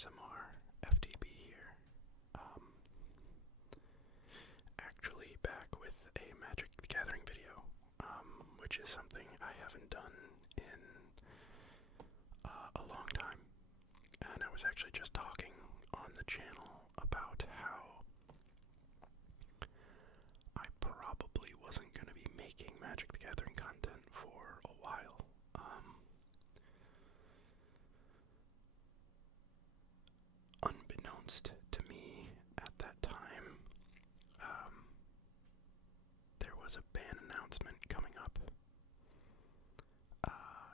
ASMR FTB here. Actually back with a Magic the Gathering video, which is something I haven't done in a long time. And I was actually just talking on the channel about how I probably wasn't going to be making Magic the Gathering content for a while. Unbeknownst to me at that time, there was a ban announcement coming up.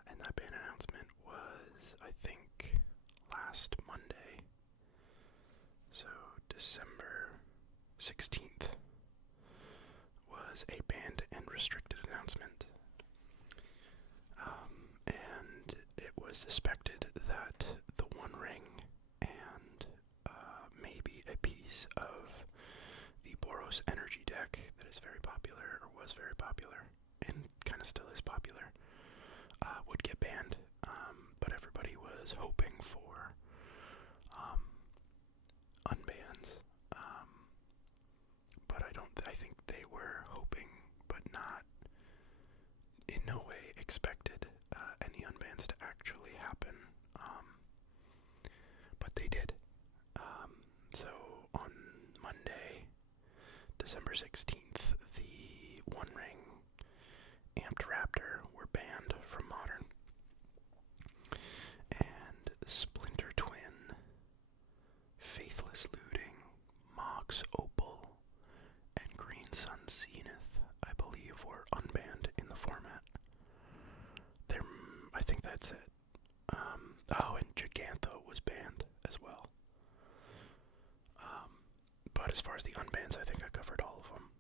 And that ban announcement was, I think, last Monday. So December 16th was a banned and restricted announcement. And it was suspected that the One Ring and maybe a piece of the Boros Energy deck that is very popular, or was very popular, and kind of still is popular, would get banned. But everybody was hoping for unbans. But I think they were hoping, but not in no way expected any unbans to actually happen. But they did. So on Monday, December 16th, the One Ring Amped Raptor were banned from Modern. And Splinter Twin, Faithless Looting, Mox Opal, and Green Sun Zenith, I believe, were unbanned in the format. I think that's it. And Gigantha was banned as well. But as far as the unbans, I think I covered all of them.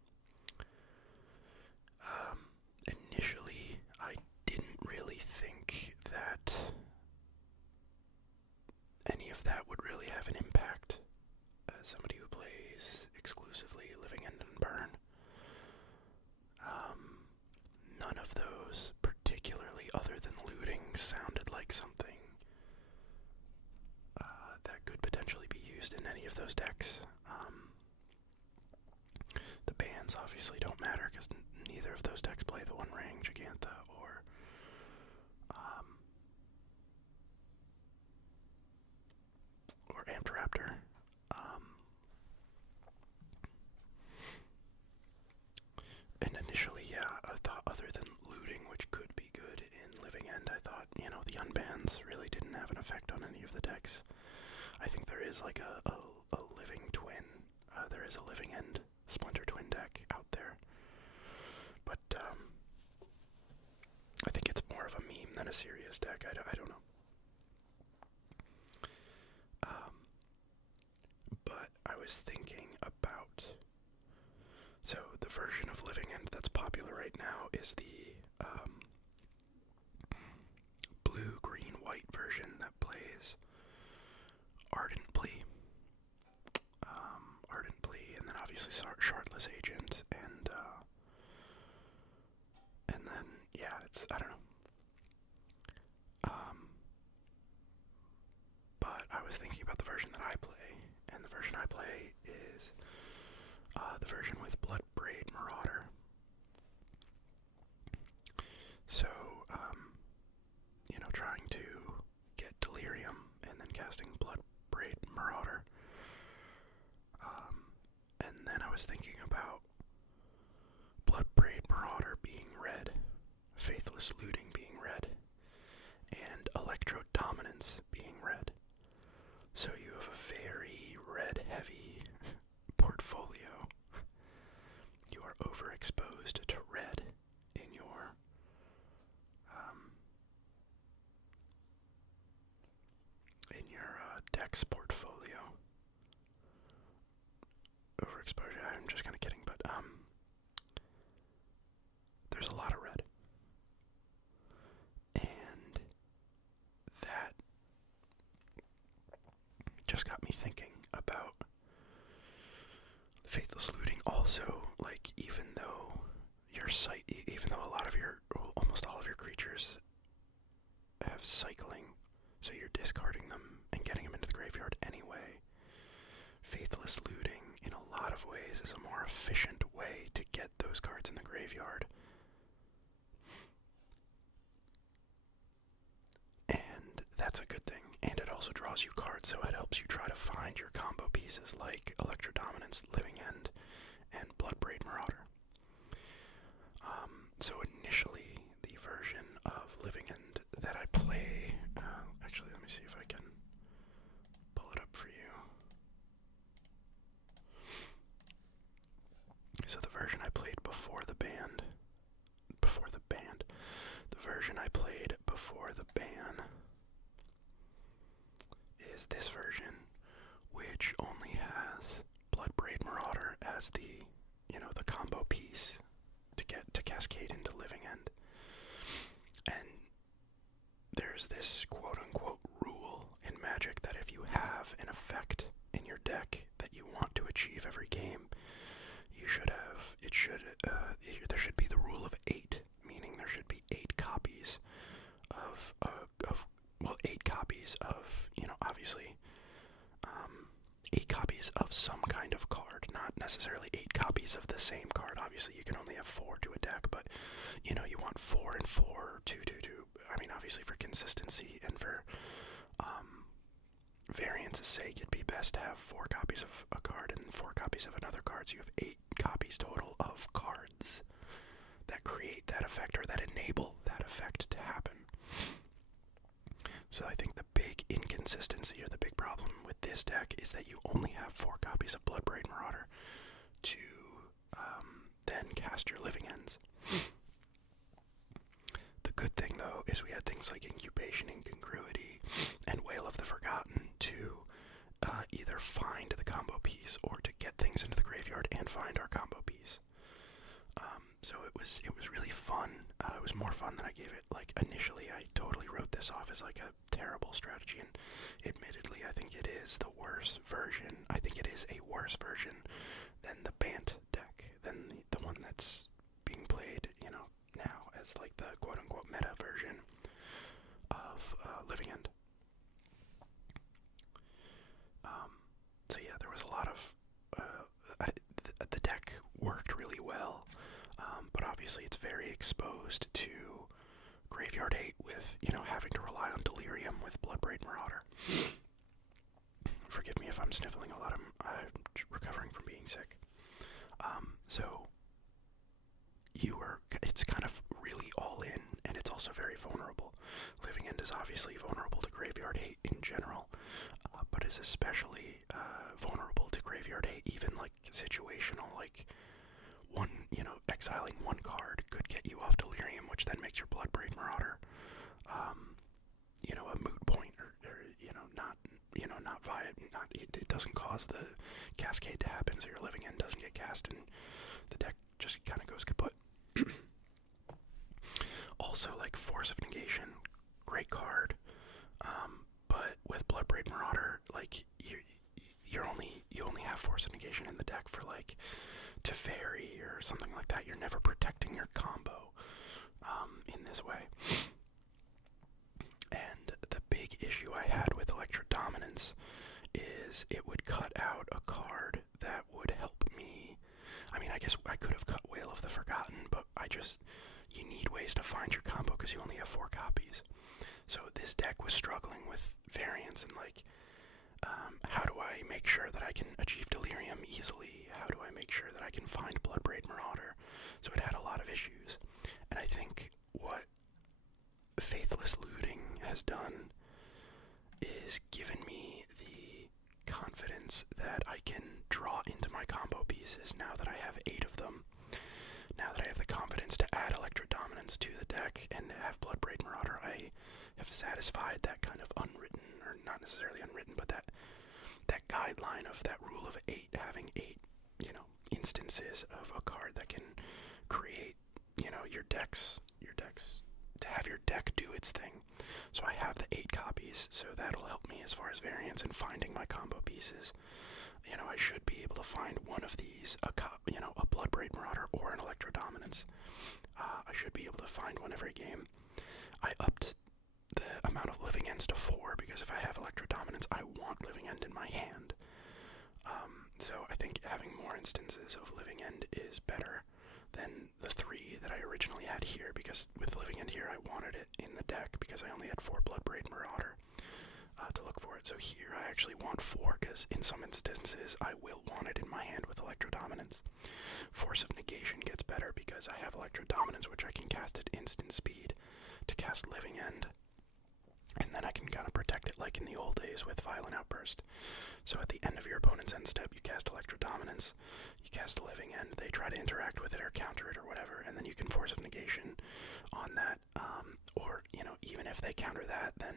Initially, I didn't really think that any of that would really have an impact. As somebody who plays exclusively Living End and Burn, none of those, particularly other than looting, sounded like something that could potentially be used in any of those decks. The bans obviously don't matter because neither of those decks play the One Ring, Gigantha, or Amped Raptor. And initially, I thought other than looting, which could be good in Living End, I thought, the unbans really didn't have an effect on any of the decks. I think there is like a Living Twin, there is a Living End Splinter Twin deck out there. But, I think it's more of a meme than a serious deck, I don't know. But I was thinking about, so the version of Living End that's popular right now is the blue, green, white version that plays Ardent Plea, and then obviously Shardless Agent, and then, I don't know. But I was thinking about the version that I play, and the version I play is the version with Bloodbraid Marauder. So, trying to get Delirium and then casting Bloodbraid Marauder. And then I was thinking about Bloodbraid Marauder being red, Faithless Looting being red, and Electro Dominance being red. So you have a very red-heavy portfolio. You are overexposed to red in your dex portfolio. Overexposure, I'm just kind of kidding, but there's a lot of red. And that just got me thinking about Faithless Looting also, like, even though almost all of your creatures have cycling, so you're discarding them and getting them into the graveyard those cards in the graveyard. And that's a good thing. And it also draws you cards, so it helps you try to find your combo pieces like Electrodominance, Living End, and Bloodbraid Marauder. So initially, the version of Living End that I play, actually let me see if I can pull it up for you. So the version I played before the version I played before the ban is this version, which only has Bloodbraid Marauder as the combo piece to get to cascade into Living End. And there's this quote-unquote rule in Magic that if you have an effect in your deck that you want to achieve every game, there should be the rule of 8, meaning there should be 8 copies of 8 copies of, obviously, 8 copies of some kind of card, not necessarily 8 copies of the same card. Obviously, you can only have 4 to a deck, but, you want 4 and 4, 2, 2, 2. I mean, obviously for consistency and for, variance's sake, it'd be best to have 4 copies of a card and 4 copies of another card, so you have 8 copies total of cards that create that effect or that enable that effect to happen. So I think the big inconsistency or the big problem with this deck is that you only have 4 copies of Bloodbraid Marauder to then cast your Living Ends. The good thing, though, is we had things like Incubation, Incongruity, and Wail of the Forgotten to either find the combo piece or to get things into the graveyard and find our combo piece. So it was really fun. It was more fun than I gave it. Like, initially, I totally wrote this off as like a terrible strategy, and admittedly, I think it is the worst version. I think it is a worse version than the Bant deck, than the one that's being played, now as like the quote-unquote meta version of Living End. So yeah, there was a lot of the deck worked really well, but obviously it's very exposed to graveyard hate with having to rely on Delirium with Bloodbraid Marauder. Forgive me if I'm sniffling a lot. I'm recovering from being sick. So it's kind of really all in, and it's also very vulnerable. Living End is obviously vulnerable to graveyard hate in general, but is especially vulnerable to graveyard hate, even like situational, like exiling one card could get you off Delirium, which then makes your Bloodbraid Marauder, a moot point, or not viable. It doesn't cause the cascade to happen, so your Living End doesn't get cast, and the deck just kind of goes kaput. Also, like Force of Negation, great card, but with Bloodbraid Marauder, like you only have Force of Negation in the deck for like Teferi or something like that. You're never protecting your combo in this way. And the big issue I had with Electrodominance is it would cut out a card that would help me. I mean, I guess I could have cut Wail of the Forgotten, but you need ways to find your combo because you only have 4 copies. So this deck was struggling with variance and like, how do I make sure that I can achieve Delirium easily? How do I make sure that I can find Bloodbraid Marauder? So it had a lot of issues. And I think what Faithless Looting has done is given me the confidence that I can draw into my combo pieces now that I have 8 of them. Now that I have the confidence to add Electrodominance to the deck and have Bloodbraid Marauder, I have satisfied that kind of unwritten, or not necessarily unwritten, but that guideline of that rule of 8, having 8, instances of a card that can create, your decks, to have your deck do its thing. So I have the 8 copies, so that'll help me as far as variance and finding my combo pieces. I should be able to find one of these, a Bloodbraid Marauder or an Electrodominance. I should be able to find one every game. I upped the amount of Living Ends to 4 because if I have Electrodominance, I want Living End in my hand. So I think having more instances of Living End is better than here, because with Living End here, I wanted it in the deck because I only had 4 Bloodbraid Marauder to look for it. So here I actually want 4, because in some instances I will want it in my hand with Electro Dominance. Force of Negation gets better because I have Electro Dominance, which I can cast at instant speed to cast Living End. And then I can kind of protect it like in the old days with Violent Outburst. So at the end of your opponent's end step, you cast Electro Dominance, you cast a Living End, they try to interact with it or counter it or whatever, and then you can Force of Negation on that. Or, even if they counter that, then,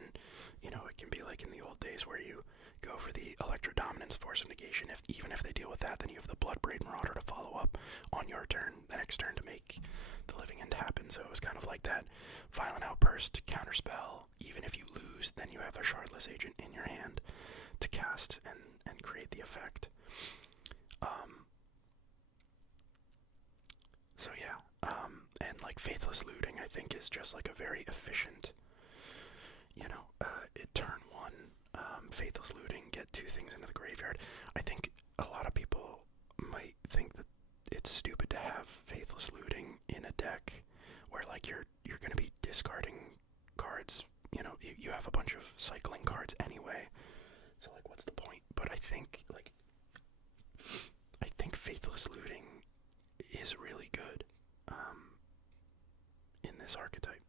it can be like in the old days where you go for the Electro Dominance, Force of Negation. Even if they deal with that, then you have the Bloodbraid Marauder to follow up on your turn, the next turn, to make the Living End happen. So it was kind of like that Violent Outburst, Counterspell. Even if you lose, then you have a Shardless Agent in your hand to cast and create the effect. So yeah, and like Faithless Looting, I think, is just like a very efficient, turn 1, Faithless Looting, get 2 things into the graveyard. I think a lot of people might think that it's stupid to have Faithless Looting in a deck where like you're going to be discarding cards. You have a bunch of cycling cards anyway, so like what's the point? But I think Faithless Looting is really good in this archetype,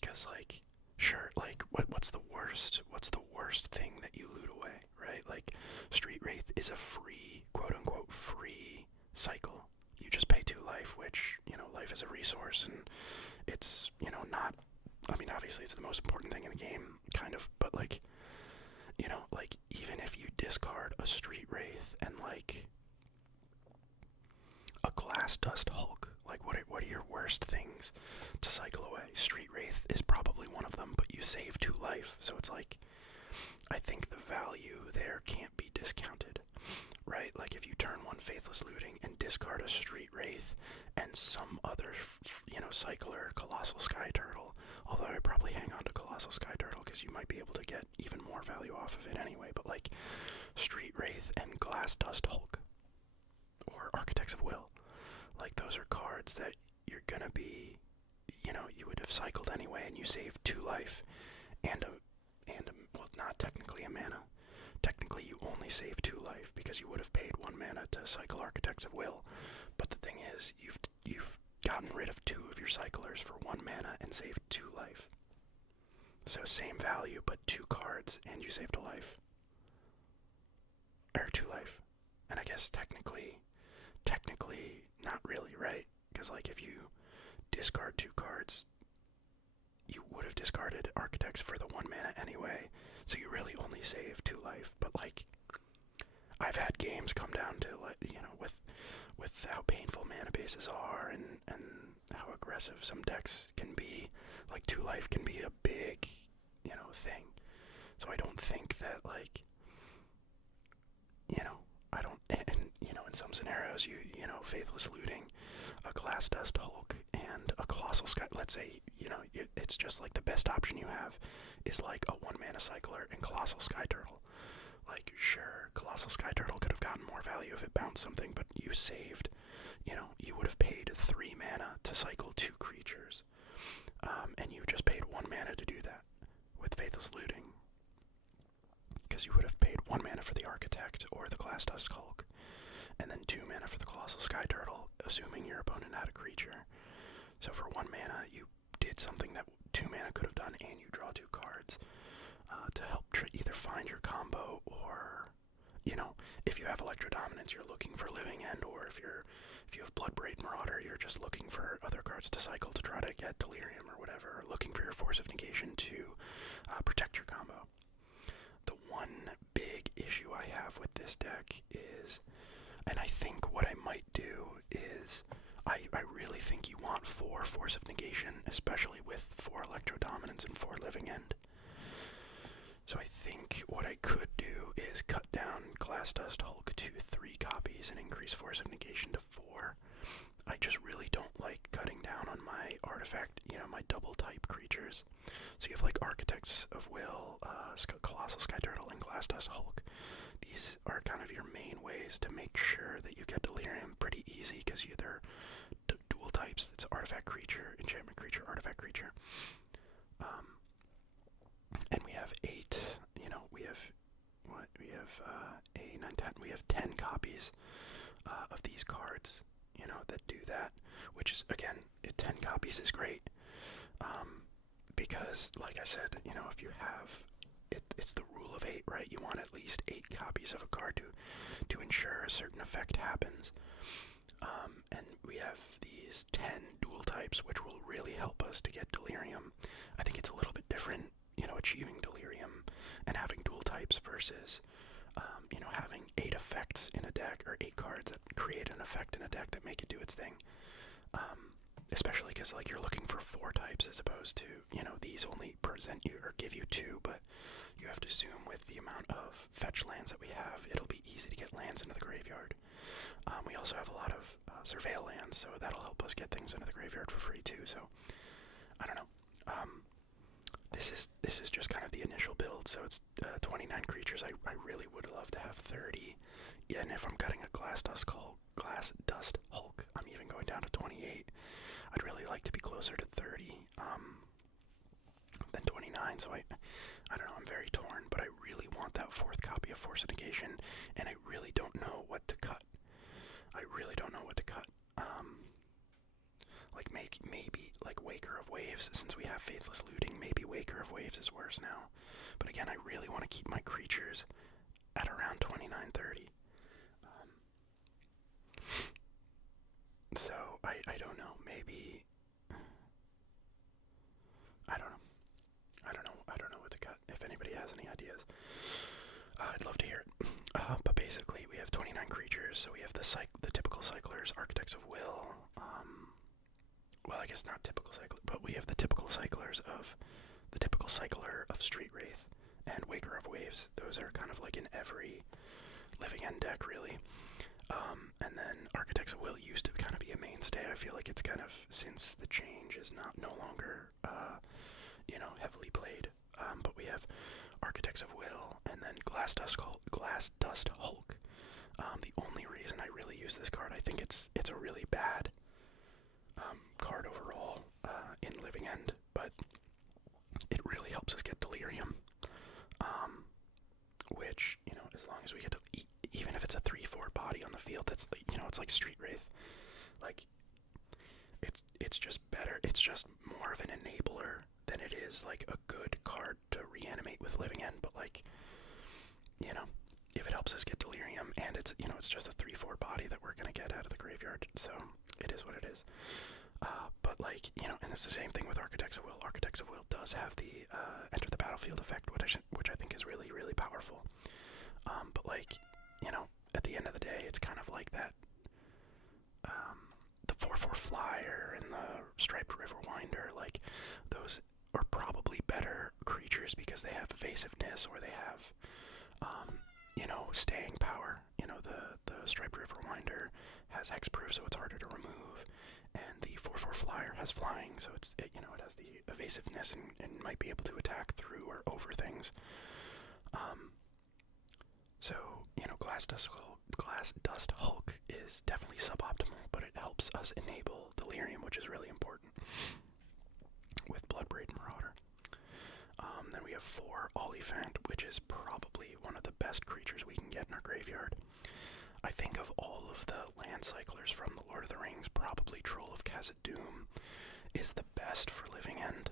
because like, sure, like what's the worst thing that you loot away, right? Like Street Wraith is a free, quote unquote free cycle. You just pay 2 life, which, life is a resource, and it's, not, I mean, obviously it's the most important thing in the game, kind of, but like, like, even if you discard a Street Wraith and like a Glass Dust Hulk, like what are your worst things to cycle away? Street Wraith is probably one of them, but you save 2 life, so it's like, I think the value there can't be discounted, right? Like if you turn 1 Faithless Looting and discard a Street Wraith and some other, cycler, Colossal Sky Turtle, although I'd probably hang on to Colossal Sky Turtle because you might be able to get even more value off of it anyway, but like Street Wraith and Glass Dust Hulk or Architects of Will, like those are cards that you're gonna be, you would have cycled anyway, and you save 2 life and well, not technically a mana. Technically you only save 2 life because you would have paid 1 mana to cycle Architects of Will, but the thing is, you've gotten rid of 2 of your cyclers for 1 mana and saved 2 life. So same value, but 2 cards, and you saved a life. Or 2 life. And I guess technically, not really, right? Because like if you discard 2 cards, you would have discarded Architects for the 1 mana anyway, so you really only save 2 life. But like, I've had games come down to like, with how painful mana bases are and how aggressive some decks can be. Like 2 life can be a big, thing. So I don't think that like, I don't, and in some scenarios Faithless Looting, a Glass Dust Hulk, and a Colossal Sky, let's say, it's just like the best option you have is like a 1 mana cycler and Colossal Sky Turtle. Like, sure, Colossal Sky Turtle could have gotten more value if it bounced something, but you saved, you would have paid 3 mana to cycle 2 creatures, and you just paid 1 mana to do that with Faithless Looting, because you would have paid 1 mana for the Architect or the Glass Dust Hulk, and then 2 mana for the Colossal Sky Turtle, assuming your opponent had a creature. So for 1 mana, you did something that 2 mana could have done, and you draw 2 cards to help either find your combo, or, if you have Electro Dominance, you're looking for Living End, or if you have Bloodbraid Marauder, you're just looking for other cards to cycle to try to get Delirium or whatever, or looking for your Force of Negation to protect your combo. The one big issue I have with this deck is, and I think what I might do is, I really think you want 4 Force of Negation, especially with 4 Electro Dominance and 4 Living End. So I think what I could do is cut down Glass Dust Hulk to 3 copies and increase Force of Negation to 4. I just really don't like cutting down on my artifact, my double type creatures. So you have like Architects of Will, Colossal Sky Turtle, and Glass Dust Hulk. These are kind of your main ways to make sure that you get Delirium pretty easy, because they're dual types. It's artifact creature, enchantment creature, artifact creature. And we have 8, we have, a 9, 10, we have 10 copies of these cards, that do that, which is, again, 10 copies is great, because, like I said, if you have, it's the rule of 8, right? You want at least 8 copies of a card to ensure a certain effect happens, and we have these 10 dual types, which will really help us to get Delirium. I think it's a little bit different, achieving Delirium and having dual types versus, having 8 effects in a deck, or 8 cards that create an effect in a deck that make it do its thing. Especially because, like, you're looking for 4 types as opposed to, these only present you or give you 2, but you have to assume with the amount of fetch lands that we have, it'll be easy to get lands into the graveyard. We also have a lot of surveil lands, so that'll help us get things into the graveyard for free too, so I don't know. This is just kind of the initial build, so it's 29 creatures. I really would love to have 30, and if I'm cutting a Glass Dust Hulk, I'm even going down to 28. I'd really like to be closer to 30 than 29, so I don't know, I'm very torn, but I really want that 4th copy of Force of Negation, and I really don't know what to cut. Maybe like Waker of Waves, since we have Faithless Looting, maybe Waker of Waves is worse now. But again, I really want to keep my creatures at around 29-30. So, I don't know, maybe, I don't know what to cut. If anybody has any ideas, I'd love to hear it. But basically, we have 29 creatures, so we have the typical cyclers, Architects of Will, well, I guess not typical cycler, but we have the typical cycler of Street Wraith and Waker of Waves. Those are kind of like in every Living End deck, really. And then Architects of Will used to kind of be a mainstay. I feel like it's kind of, since the change, is no longer, heavily played. But we have Architects of Will, and then Glass Dust Hulk. The only reason I really use this card, I think it's a really bad card overall in Living End, but it really helps us get Delirium, which, as long as we get to, even if it's a 3/4 body on the field, that's, it's like Street Wraith, like, it's just better, it's just more of an enabler than it is, like, a good card to reanimate with Living End, but, like, if it helps us get Delirium, and it's, it's just a 3/4 body that we're gonna get out of the graveyard, so it is what it is. But, like, and it's the same thing with Architects of Will. Architects of Will does have the enter the battlefield effect, which I think is really, really powerful. But, like, at the end of the day, it's kind of like that, the 4/4 Flyer and the Striped Riverwinder, like, those are probably better creatures because they have evasiveness, or they have, staying power. The Striped Riverwinder has hexproof, so it's harder to remove, and the 4/4 Flyer has flying, so it has the evasiveness and might be able to attack through or over things. So, Glass Dust Hulk is definitely suboptimal, but it helps us enable Delirium, which is really important, with Bloodbraid Marauder. Then we have 4 Oliphant, which is probably one of the best creatures we can get in our graveyard. I think of all of the land cyclers from the Lord of the Rings, probably Troll of Khazad-dûm is the best for Living End,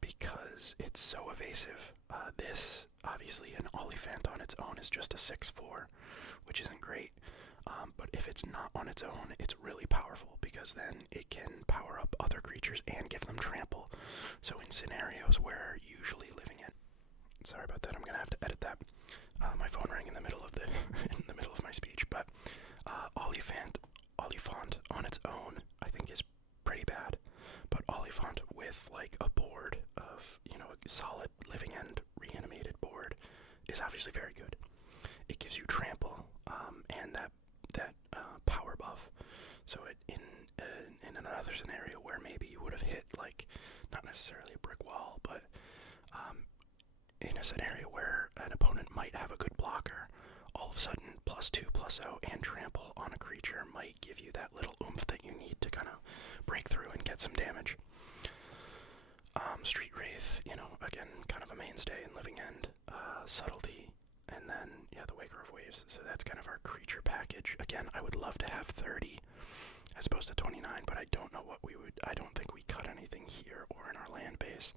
because it's so evasive. This, obviously, an Oliphant on its own is just a 6/4, which isn't great, but if it's not on its own, it's really powerful, because then it can power up other creatures and give them trample. So in scenarios where usually Living End, sorry about that, I'm gonna have to edit that. My phone rang in the middle of my speech, but Oliphant on its own, I think, is pretty bad. But Oliphant with, like, a board of, a solid Living End reanimated board is obviously very good. It gives you trample, and that power buff. So in another scenario where maybe you would have hit, like, not necessarily a brick wall, but in a scenario where an opponent might have a good blocker, all of a sudden +2, +0, and trample on a creature might give you that little oomph that you need to kind of break through and get some damage. Street Wraith, again, kind of a mainstay in Living End. Subtlety, and then, yeah, the Waker of Waves. So that's kind of our creature package. Again, I would love to have 30 as opposed to 29, but I don't know what I don't think we cut anything here or in our land base.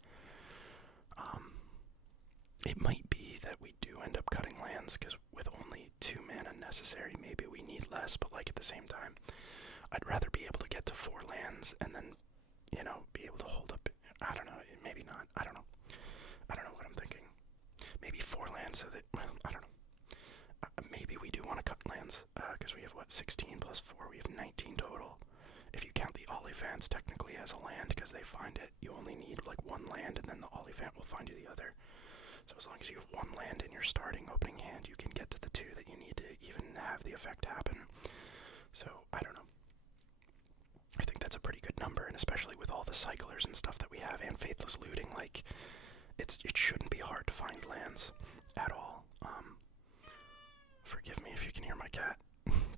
It might be that we do end up cutting lands, because with only 2 mana necessary, maybe we need less, but like at the same time, I'd rather be able to get to 4 lands and then, be able to hold up. I don't know, maybe not. I don't know. I don't know what I'm thinking. Maybe 4 lands so that, well, I don't know. Maybe we do want to cut lands, because we have, 16 plus 4, we have 19 total. If you count the Oliphaunts technically as a land, because they find it, you only need, 1 land, and then the Oliphant will find you the other. So as long as you have 1 land in your starting opening hand, you can get to the 2 that you need to even have the effect happen. So, I don't know. I think that's a pretty good number, and especially with all the cyclers and stuff that we have, and Faithless Looting, it shouldn't be hard to find lands at all. Forgive me if you can hear my cat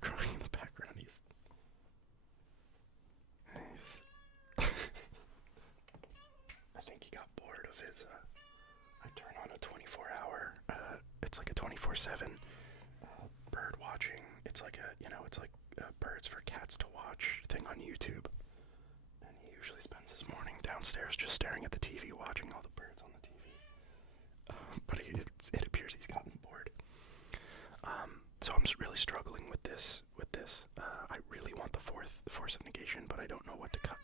crying in the background. He's I think he got bored of his, I turn on a 24-hour, it's like a 24/7 bird watching. It's like birds for cats to watch thing on YouTube. And he usually spends his morning downstairs just staring at the TV, watching all the birds on the TV. But it appears he's gotten bored. So I'm really struggling with this. I really want the Force of Negation, but I don't know what to cut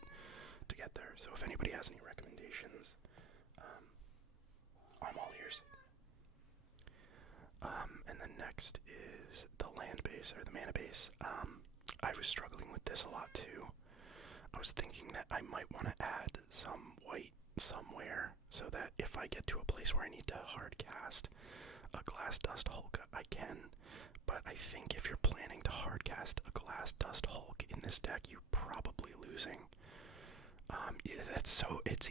to get there. So if anybody has any recommendations, I'm all ears. And then next is the land base, or the mana base. I was struggling with this a lot too. I was thinking that I might want to add some white somewhere, so that if I get to a place where I need to hard cast a Glass Dust Hulk, I can. But I think if you're planning to hard cast a Glass Dust Hulk in this deck, you're probably losing. It's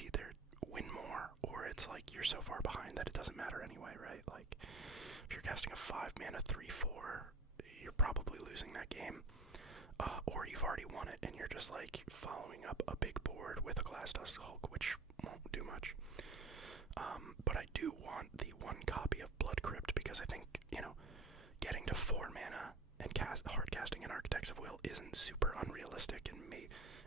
either win more, or it's like you're so far behind that it doesn't matter anyway, right? Like, if you're casting a 5 mana 3/4, you're probably losing that game. Or you've already won it and you're just following up a big board with a Glass Dust Hulk, which won't do much. But I do want the 1 copy of Blood Crypt, because I think, getting to 4 mana and hard casting an Architects of Will isn't super unrealistic, and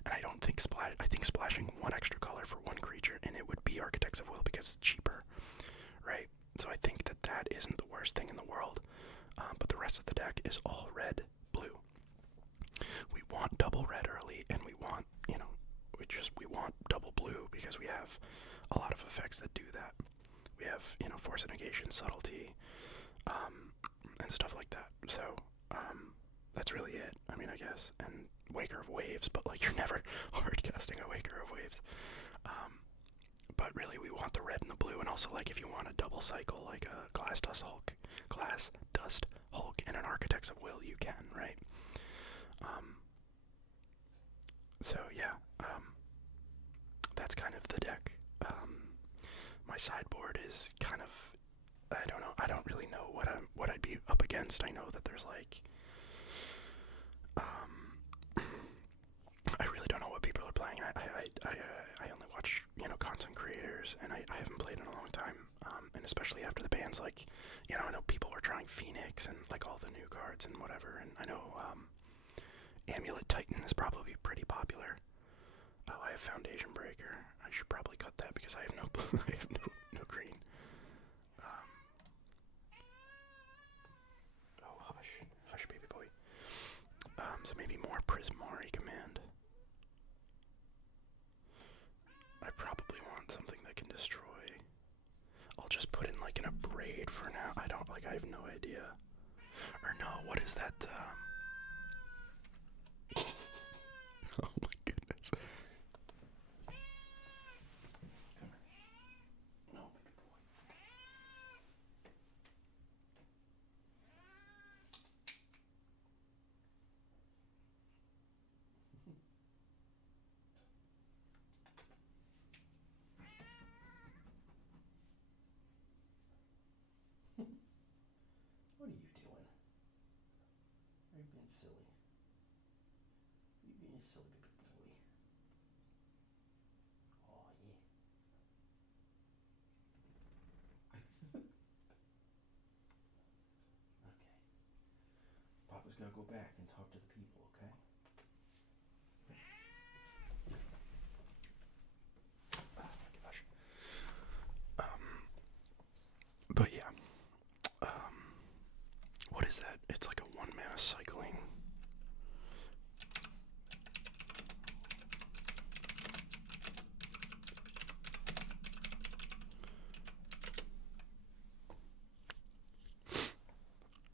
I don't think I think splashing 1 extra color for 1 creature, and it would be Architects of Will because it's cheaper, right? So I think that isn't the worst thing in the world. But the rest of the deck is all red, blue. We want double red early, and we want, we want double blue, because we have a lot of effects that do that. We have, Force of Negation, Subtlety, and stuff like that. So, that's really it, I guess. And Waker of Waves, but you're never hard casting a Waker of Waves. But really, we want the red and the blue, and also, if you want a double cycle, like a Glass Dust Hulk, and an Architects of Will, you can, right? So yeah, that's kind of the deck. My sideboard is kind of, I don't know, I don't really know what I'd be up against. I know that there's I really don't know what people are playing. I only watch, content creators, and I haven't played in a long time. And especially after the bans, I know people were trying Phoenix and all the new cards and whatever, and I know Amulet Titan is probably pretty popular. Oh, I have Foundation Breaker. I should probably cut that because I have no blue. I have no green. Oh, hush, baby boy. So maybe more Prismari Command. I probably want something that can destroy. I'll just put in an Abrade for now. I have no idea. Or no, what is that? Oh my goodness. No, baby boy. What are you silly. You being a silly baby boy. Oh yeah. Okay. Papa's gonna go back and talk to the people, okay? Oh my gosh. But yeah. What is that? It's like a 1-mana cycling.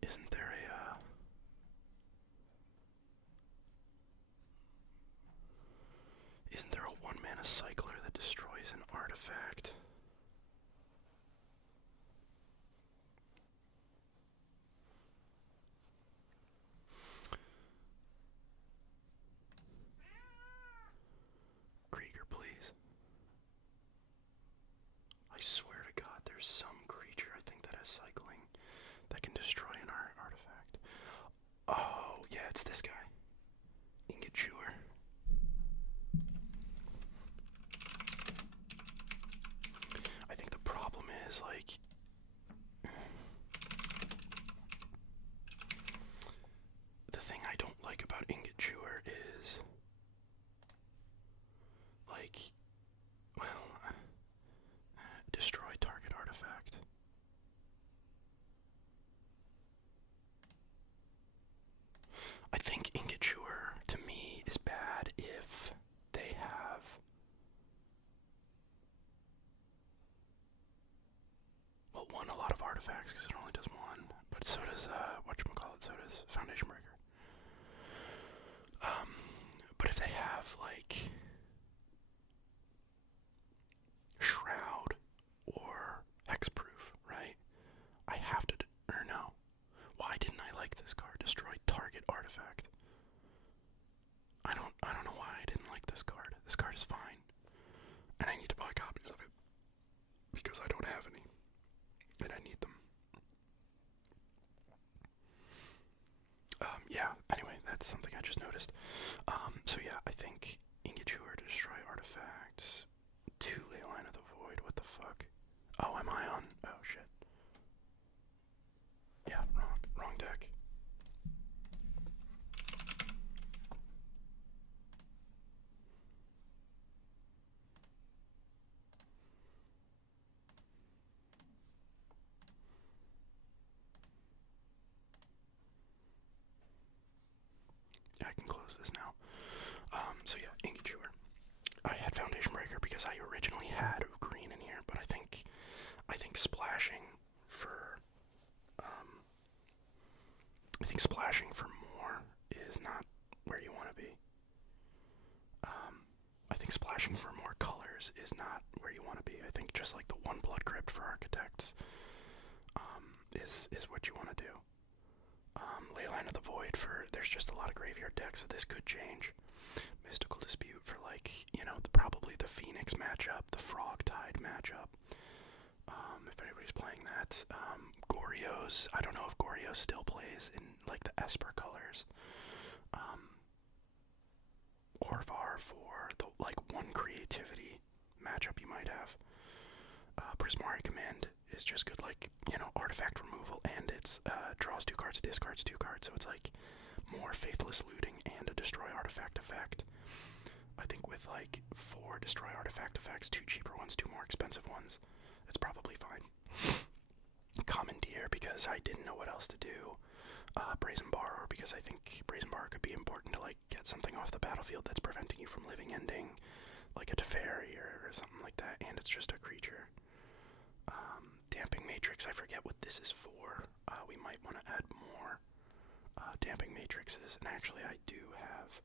Isn't there a 1-mana cycler that destroys an artifact? Krieger, please. I swear to God, there's some creature I think that has cycling that can destroy an artifact. Oh, yeah, it's this guy. Ingot Chewer. I think the problem is, like, the thing I don't like about Ingot Chewer is, like, well, destroy target artifact. I think Ingot Chewer, to me, is bad if they have... Well, one, a lot of artifacts, because it only does one. But so does, whatchamacallit, so does Foundation Breaker. But if they have, like, Shroud or Hexproof, right? I have to, or no. Why didn't I like this card? Destroy target artifact. I don't know why I didn't like this card. This card is fine. And I need to buy copies of it. Because I don't have any. And I need them. Yeah, anyway, that's something I just noticed. So yeah, I think Ingot Chewer to destroy artifacts. 2 Leyline of the Void, what the fuck? Oh, am I on? Oh shit. Yeah, wrong deck. I can close this now. So yeah, Ingot Chewer. I had Foundation Breaker because I originally had green in here, but I think splashing for more is not where you want to be. I think splashing for more colors is not where you want to be. I think just like the 1 Blood Crypt for Architects is what you want to do. Leyline of the Void for, there's just a lot of graveyard decks, so this could change. Mystical Dispute for, like, you know, probably the Phoenix matchup, the Frogtide matchup. If anybody's playing that. Goryo's, I don't know if Goryo still plays in, like, the Esper colors. Orvar for the, like, 1 creativity matchup you might have. Prismari Command is just good, like, you know, artifact removal, and it's draws 2 cards, discards 2 cards, so it's like more Faithless Looting and a destroy artifact effect. I think with like 4 destroy artifact effects, 2 cheaper ones, 2 more expensive ones, it's probably fine. Commandeer because I didn't know what else to do. Brazen Borrower because I think Brazen Borrower could be important to like get something off the battlefield that's preventing you from living ending, like a Teferi or something like that, and it's just a creature. Damping Matrix, I forget what this is for. We might want to add more Damping Matrixes, and actually I do have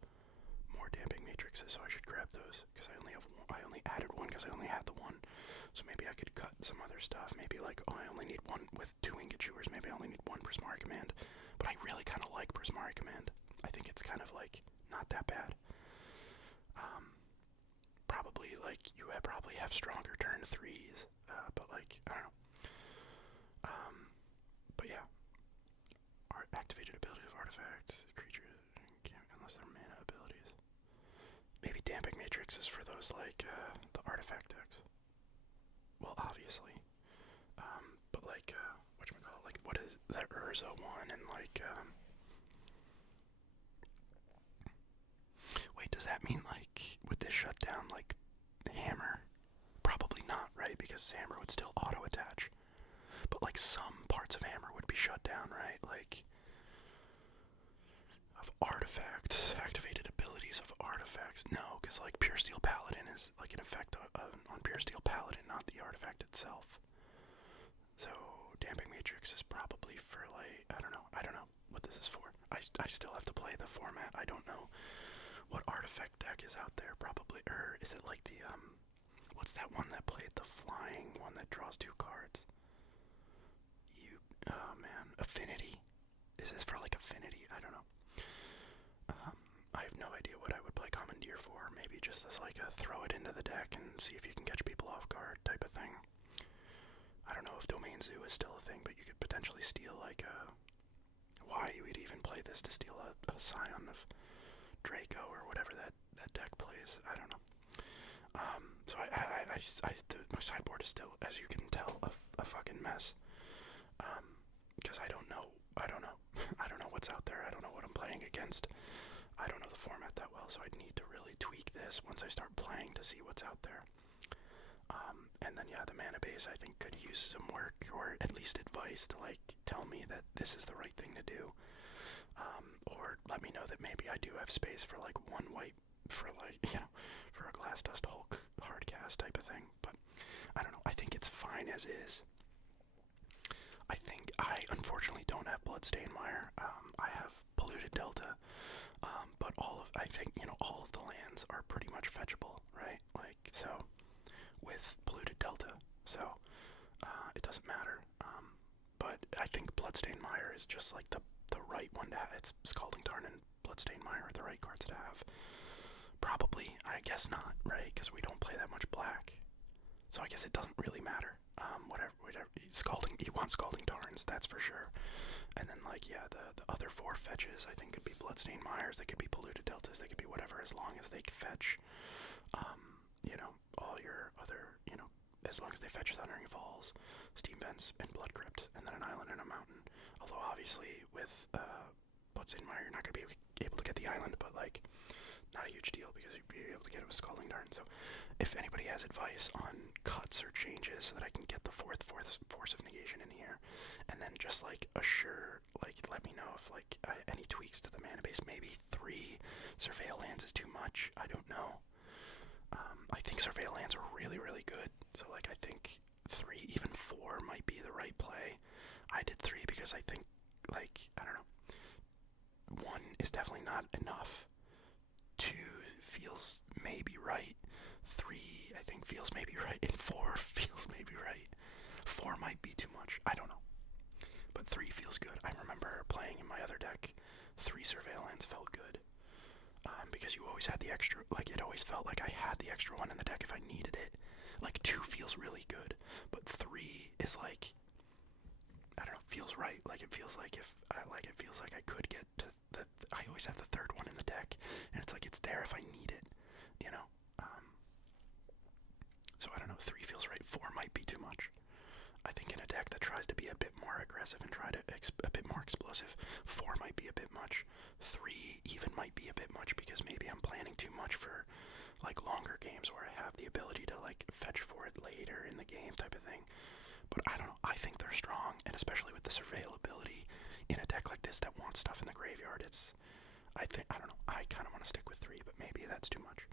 more Damping Matrixes, so I should grab those, because I only have one. I only added one because I only had the one, so maybe I could cut some other stuff. Maybe like, oh, I only need one with 2 Ingot Chewers, maybe I only need 1 Prismari Command, but I really kind of like Prismari Command. I think it's kind of like, not that bad. Probably like, you probably have stronger turn 3s, but like, I don't know. But yeah, activated ability of artifacts, creature Damping Matrix is for those, like, the artifact decks. Well, obviously. But, like, whatchamacallit, like, what is the Urza one, and, like, wait, does that mean, like, with this shutdown, like, Hammer? Probably not, right? Because Hammer would still auto-attach. But, like, some parts of Hammer would be shut down, right? Like, of artifacts, activated abilities of artifacts. No, because, like, Pure Steel Paladin is, like, an effect on Pure Steel Paladin, not the artifact itself. So, Damping Matrix is probably for, like, I don't know what this is for. I still have to play the format. I don't know what artifact deck is out there, probably. Or is it like the, what's that one that played the flying one that draws 2 cards? Oh man, Affinity? Is this for, like, Affinity? I don't know. I have no idea what I would play Commandeer for. Maybe just as, like, a throw it into the deck and see if you can catch people off guard type of thing. I don't know if Domain Zoo is still a thing, but you could potentially steal, like, why you would even play this to steal a Scion of Draco or whatever that deck plays. I don't know. So my sideboard is still, as you can tell, a fucking mess. Because I don't know. I don't know what's out there. I don't know what I'm playing against. I don't know the format that well, so I'd need to really tweak this once I start playing to see what's out there. And then, yeah, the mana base, I think, could use some work, or at least advice to, like, tell me that this is the right thing to do. Or let me know that maybe I do have space for, like, one white, for, like, you know, for a Glass Dust Hulk hardcast type of thing. But, I don't know, I think it's fine as is. I think I, unfortunately, don't have Bloodstained Mire. I have Polluted Delta. But I think, you know, all of the lands are pretty much fetchable, right? Like, so, with Polluted Delta, so, it doesn't matter. But I think Bloodstained Mire is just, like, the right one to have. It's Scalding Tarn and Bloodstained Mire are the right cards to have. Probably, I guess not, right? Because we don't play that much black. So I guess it doesn't really matter. Whatever. You want Scalding Tarns, that's for sure. And then, like, yeah, the other 4 fetches, I think, could be Bloodstained Mires, they could be Polluted Deltas, they could be whatever, as long as they fetch, you know, all your other, you know, as long as they fetch Thundering Falls, Steam Vents, and Blood Crypt, and then an island and a mountain. Although, obviously, with Bloodstained Mire, you're not going to be able to get the island, but, like, not a huge deal, because you'd be able to get it with Scalding Tarn. So, if anybody has advice on cuts or changes so that I can get the fourth Force of Negation in here, and then just, like, let me know if, like, any tweaks to the mana base. Maybe 3 Surveil lands is too much. I don't know. I think Surveil lands are really, really good. So, like, I think 3, even 4 might be the right play. I did 3 because I think, like, I don't know. 1 is definitely not enough. 2 feels maybe right. 3, I think, feels maybe right. And 4 feels maybe right. 4 might be too much. I don't know. But 3 feels good. I remember playing in my other deck, 3 Surveillance felt good. Because you always had the extra, like, it always felt like I had the extra one in the deck if I needed it. Like, 2 feels really good, but 3 is like, I don't know, feels right. Like, it feels like it feels like I could get to I always have the 3rd one in the deck, and it's like, it's there if I need it, you know? So I don't know, 3 feels right, 4 might be too much. I think in a deck that tries to be a bit more aggressive and try to a bit more explosive, 4 might be a bit much. 3 even might be a bit much because maybe I'm planning too much for, like, longer games where I have the ability to, like, fetch for it later in the game type of thing. But I don't know, I think they're strong, and especially with the Surveil ability in a deck like this that wants stuff in the graveyard, I don't know, I kind of want to stick with 3, but maybe that's too much.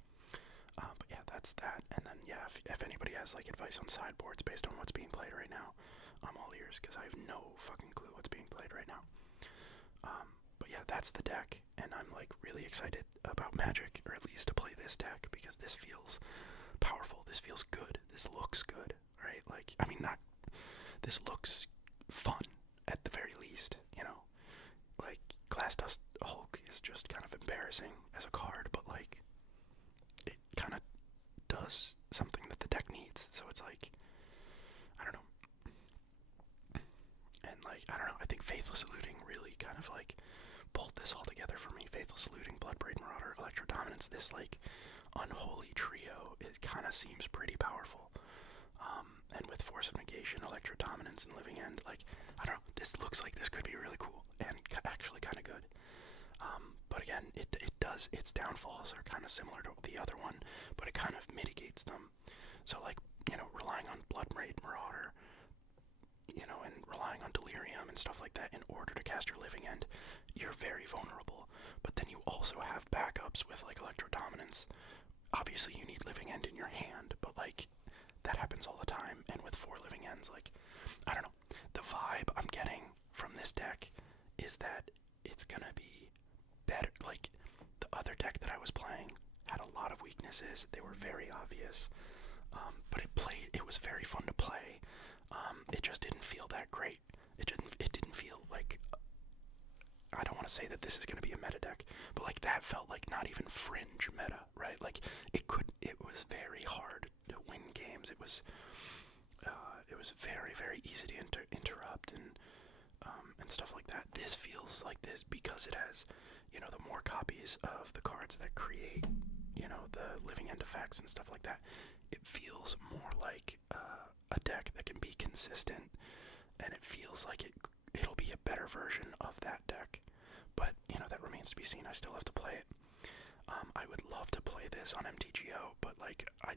But yeah, that's that. And then, yeah, if anybody has, like, advice on sideboards based on what's being played right now, I'm all ears, because I have no fucking clue what's being played right now. But yeah, that's the deck, and I'm, like, really excited about Magic, or at least to play this deck, because this feels powerful, this feels good, this looks good, right? Like, I mean, this looks fun, at the very least, you know? Like, Glass Dust Hulk is just kind of embarrassing as a card, but, like, it kind of does something that the deck needs, so it's like, I don't know. And, like, I don't know, I think Faithless Looting really kind of, like, pulled this all together for me. Faithless Looting, Bloodbraid Marauder, Electro Dominance, this, like, Unholy Trio, it kind of seems pretty powerful. And with Force of Negation, Electro Dominance, and Living End, like, I don't know, this looks like this could be really cool and actually kind of good. But again, its downfalls are kind of similar to the other one, but it kind of mitigates them. So, like, relying on Bloodbraid Marauder, and relying on Delirium and stuff like that in order to cast your Living End, you're very vulnerable. But then you also have backups with, like, Electro Dominance. Obviously, you need Living End in your hand, but, like, that happens all the time. And with 4 Living Ends, like, I don't know. The vibe I'm getting from this deck is that it's gonna be better. Like, the other deck that I was playing had a lot of weaknesses. They were very obvious. But it was very fun to play. It just didn't feel that great. It didn't feel like, I don't want to say that this is going to be a meta deck, but like that felt like not even fringe meta, right? Like it was very hard to win games. It was very, very easy to interrupt and stuff like that. This feels like this because it has, the more copies of the cards that create, the Living End effects and stuff like that. It feels more like a deck that can be consistent, and it feels like it'll be a better version of that deck. But, that remains to be seen. I still have to play it. I would love to play this on MTGO, but, like, I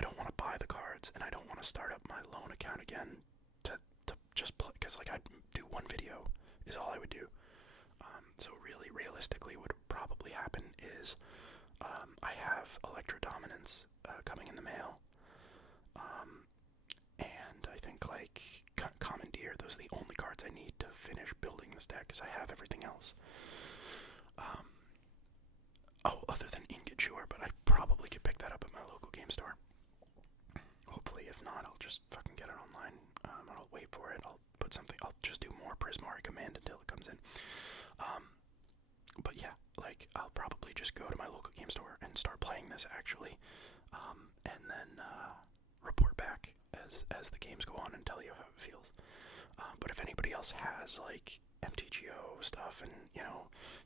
don't want to buy the cards, and I don't want to start up my loan account again to just play, because, like, I'd do one video is all I would do. So really, realistically, what would probably happen is I have Electro Dominance coming in the mail, and I think, like, Commandeer, those are the only cards I need to finish building this deck, because I have everything else. Other than Ingot, sure, but I probably could pick that up at my local game store. Hopefully, if not, I'll just fucking get it online. I'll wait for it. I'll just do more Prismari Command until it comes in. But yeah, like, I'll probably just go to my local game store and start playing this, actually. And then report back as the games go on and tell you how it feels. But if anybody else has, like, MTGO stuff and,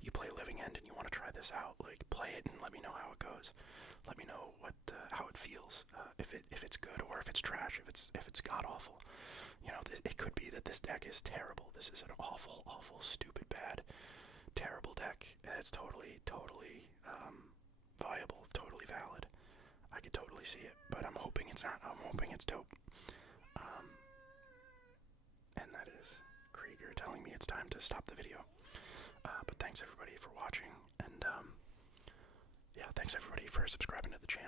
you play Living End and you want to try this out, like, play it and let me know how it goes. Let me know how it feels, if it's good or if it's trash, if it's god-awful. It could be that this deck is terrible. This is an awful, awful, stupid, bad, terrible deck, and it's totally, totally viable, totally valid. I could totally see it, but I'm hoping it's not. I'm hoping it's dope. And that is Krieger telling me it's time to stop the video. But thanks everybody for watching, and yeah, thanks everybody for subscribing to the channel.